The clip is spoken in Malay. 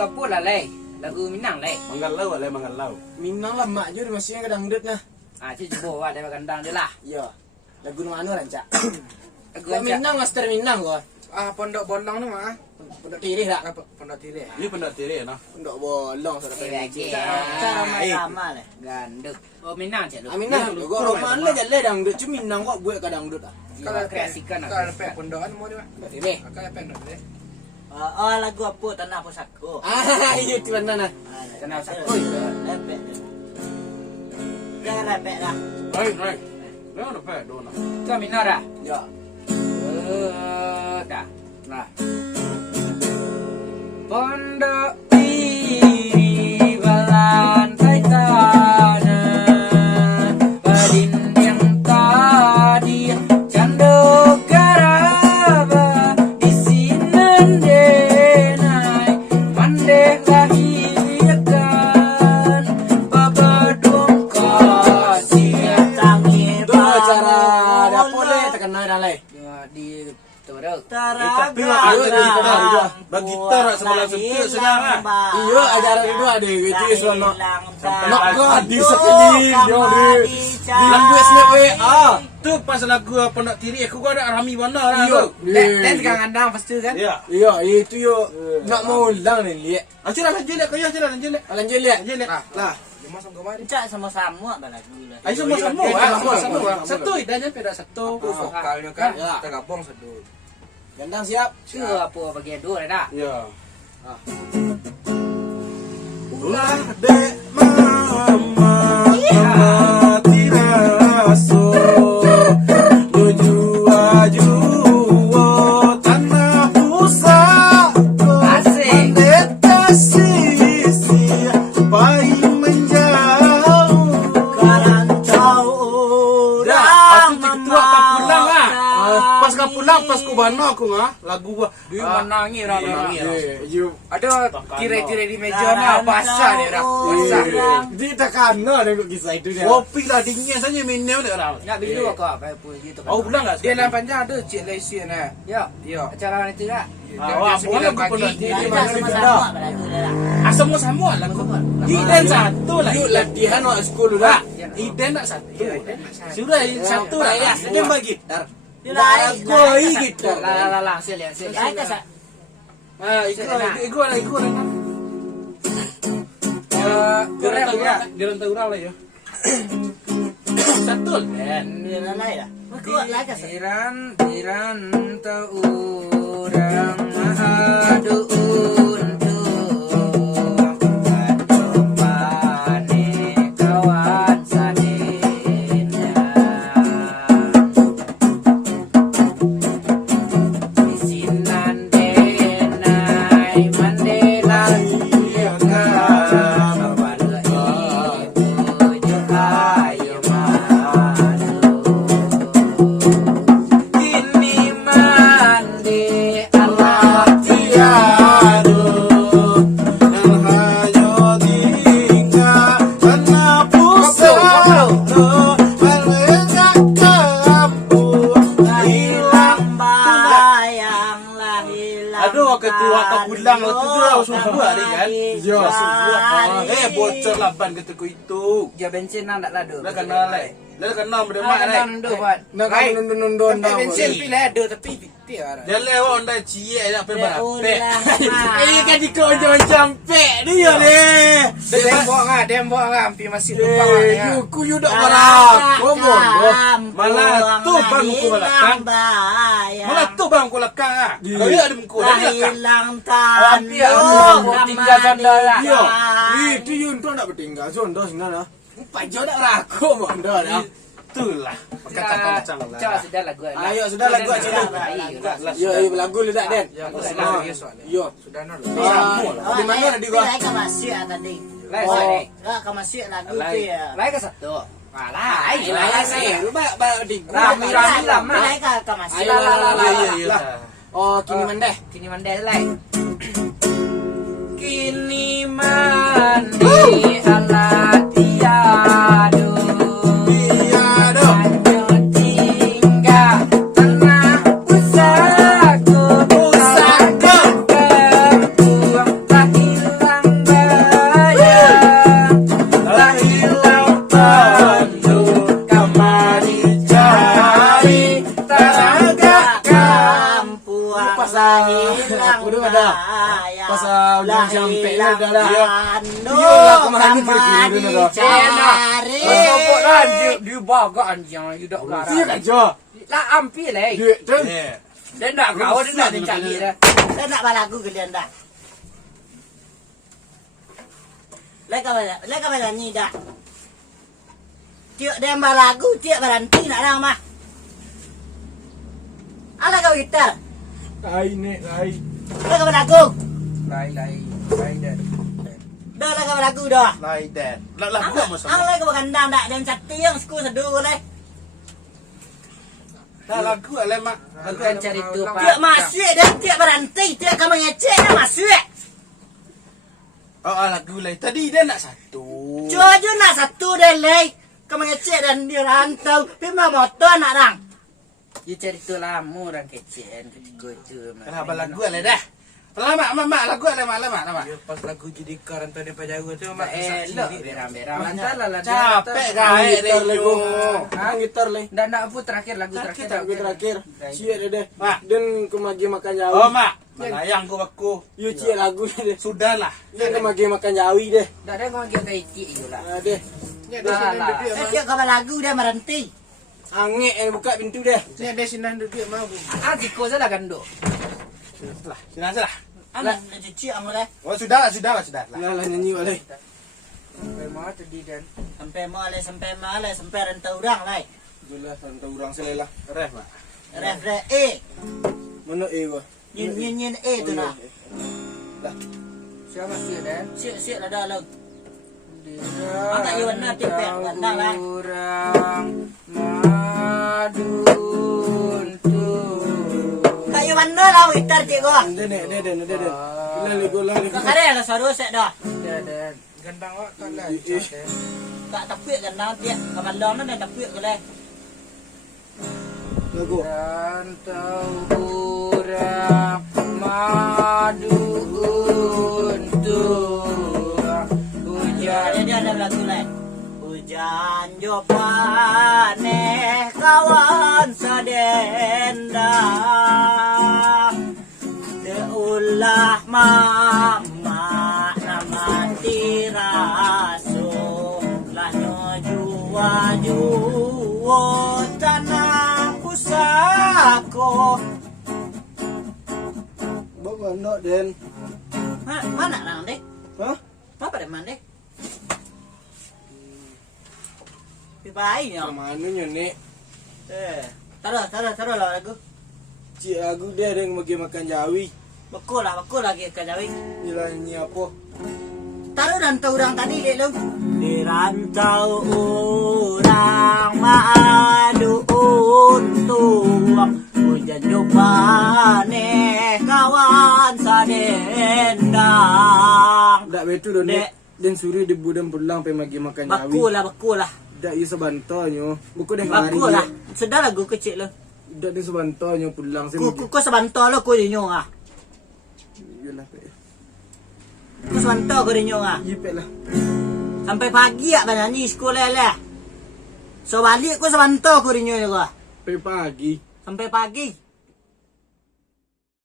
apa lah leh? Lagu Minang leh. Manggalau lah, Manggalau. Minang lah mak je masih yang dangdut nah. Cik coba ada kandang dia lah. Iya. Lagu mana rancak? Lagu Gua Minang master Minang gua. Pondok Bolong ni mah. Pondok Tirih tak? Pondok Tirih. Ini pendak tiri nah. Pondok Bolong sudah lagi. Cara ramai lah. Gandut. Oh Minang cik lu. Minang gua roman lah jalan dangdut cuma Minang gua buat ke dangdut ah. Kalau kreasikan Kalau pek pondokan mau dia. Pondok Tirih. Kalau pek Pondok Tirih. Lagu apa tanah pusatku. Iya tu mana nah. Kenal satu. Lepek. Jangan lepek lah. Hai. Dah ada pek dona. Tu Minang dah. Ya. Dah. Nah. Pondok Tirih balantai tanah Padinding tadi Cando garaba Di sinan denai Mandeh lahirkan Babadung kasih Tangi Tu cara dapur le terkenal dah le. Di Torok. Tapi mak bagi gitar sebelah sentuh senang ah. Iya ajaran itu ada gitu selama. Sampai Nak lagi. gua di sekali dia di langgui snap Tu pas lagu Pondok Tiri aku ada Rami Wana lah. Iya. Dan sekarang kandang pasti kan? Ya. Iya itu yo nak mau ulang ni lihat. Acira lanjut lek kaya acira lanjut lek. Lanjut lihat. Lanjut lek. Lah. Dia masuk ke mari. Cak sama-sama apa lagu lah. Ayo sama-sama Sama-sama. Satu dan nyampe dah satu. Vokalnya kan Ya. kita gabung sedut. Gandang siap. Siapa apa bagi dua dah. Ya. Ulah Dek mama mati rasa jua tanah pusaka Asik. sisi bayi menjauh Karantau aku ketua tak pulang ah. Pas kau pulang pas ku bano aku ngah lagu gua. Dia menangi rana. You Ada tirai-tirai di meja nah basah dia dah. Basah. di takana dengan kisah itu dia. Kopi lah dingin saja minum dek orang. Nak video kau apa gitu kan. Oh pulang enggak? Dia dalam panjang ada Cik Laisia nah. Ya. Ya. Acara itu tak? Wah, boleh aku pernah Cak jadi sama-sama apa lagu lah. sama-sama lagu. Iden satu lah. You latihan waktu sekolah dah. Iden tak satu. Sudah satu lah ya. Dia bagi gitar. Lain. Goi gitar. Lah, saya lihat. Lain tak sak. Iku lah. Dia rentak urang lah ya. Satu kan. Dia lain lah. Kuat lah kan. Diran tau urang adu untung Adopane kawan sadenya Isinan denai mandela liakan Pada ibu ayo madu Kini mandi Allah Tiada yang hanya tinggal karena pusat melengak kampung Hilang bayang lah hilang. Aduh, ketua kepulang tu dia subuh hari kan? Ya, subuh. Bocor lah ban ketuku itu. Dia bensin nak ladu. Dah kenal lah. Dah kenal pada mak lah. Nak kau nundun dah. Bensin pilih ada tapi piti ada. Dia lewat dah cie nak pergi berapek. Kan dikau macam pek dia le. Dembok ngah, pi masih lupa ngah. You ku you dak marah. Ngomong. Malah tu bang muka belakang. Malah tu bang muka belakang ah. Kau dia ada muka dah belakang. Hilang tan. dia tinggal sandal lah. Ya. Itu you tu nak bertinggal sondo sana. Pajo dak rako mondo dah. Itulah. Kacang-kacang lah. Cak sudah lah gua. Ayo sudah lah gua cerita. Yo, lagu lu dak Den. Ya, sudah dia soalnya. Yo. Sudah nol. Di mana tadi gua? Lain masih tadi. Lain. Ka masih lagu tu ya. Lain ke satu. Lain. Lu ba di Rami lama. Lain ka masih. Iya. Oh, kini mandeh. Kini mandai lain. Kini mandi ala tiado. Tiada. Hanya tinggal tanah pusaka. Pusaka. Kampung tak hilang Hilang Aku udah ada. bayang. Pasal ujian sampai ni dah dah. Anu, Iyalah, kemana ni kamar kira-kira dah. dicari. Masuk lah dia baga anjing you dak Iya garang. kan Jo. Lah ampi lah. Duit tu. Dia nak kau dia nak dicari dah. Saya nak balagu kalian dah. Leka bala ni dah. Tiok dia balagu, tiok berhenti nak orang mah. Ala kau gitar. Lain ni, lain. Leka balagu. Lai dah. Dah leka balagu dah. Like that. Lagu apa Ang sama? leka bagandang dak dan satu yang seku sedu boleh. Dah lagu ala mak. Bukan cari tu pak. Tiok masuk dan tiok berhenti, tiok kamu ngecek dah masuk. Oh, lagu lain. Tadi dia nak satu. Cuaca nak satu dah leh. Kamu ngecek dan dia rantau. Pima motor nak orang. Dia cari tu lama orang kecil ketika tu. Kenapa lagu ala dah? Lama lagu ala mak. Dia pas lagu jadi karan tu daripada jauh tu mak. Elok berang-berang. Lantar lah. Capek gaek Gitar dia. lagu. Gitar leh. Dan nak apa terakhir lagu terakhir. Lagu terakhir. Cia dia deh. Mak. Dan kemagi makan jawi. Oh mak. Melayang aku. You cia lagu deh. Sudahlah. Dia kemagi makan jawi deh. Dah ada kau kira itik je lah. Deh. Lah. Tiok kamu lagu dia berhenti. Angin buka pintu deh. Ni ada sinan duit mau. Adik kau salah ganduk. Sinasalah. Anak cuci amulai. Oh, sudah. Lah nyanyi boleh. Sampai mau tadi dan. Sampai rantau orang lah. Itulah tentang orang selelah. Ref mak. Ref Mana gua? Yin tu nak. Siapa masih dan? Siap lah dah lah. Dirang Angkat you warna tipek, warna lah. kurang madu untuk Kayu mana lah gitar cik gua. Deh. Bila lagu lah ni. Kak kare lah suara set dah. dan Gandang awak kan lah. Kak tapik kan nak dia. Kabalong na tapik ke leh. Lagu. rantau kurang madu untuk hujan. Dia ada lagu leh. Hujan jo paneh kawan sadendang. Teulah mama nama tiraso lah jua tanah pusako. Bawa nak Den. Mana nang dek? Hah? Apa dek mana dek? Pipai ni. Mana nek? Taruh lah lagu. Cik lagu dia ada yang bagi makan jawi. Bekul lagi ke Jawi. Bila nyanyi apa? Taruh rantau orang tadi dek lu. Di rantau orang madu untung hujan jupane kawan sadendang. Tak betul dah nek. Dan suri debu dan pulang pergi magi makan jawi. Bakul lah. Tak ia sebantarnya. Buku dah hari. Bakul lah. Sedar lagu kecil lu. Tak dia sebantarnya pulang saya. Ku sebantar lo ku dinyo ah. Yalah. Ku sebantar ku dinyo ah. Ipet lah. Sampai pagi ah nyanyi sekolah lah. So balik ku sebantar ku dinyo juga. Pergi pagi. Sampai pagi.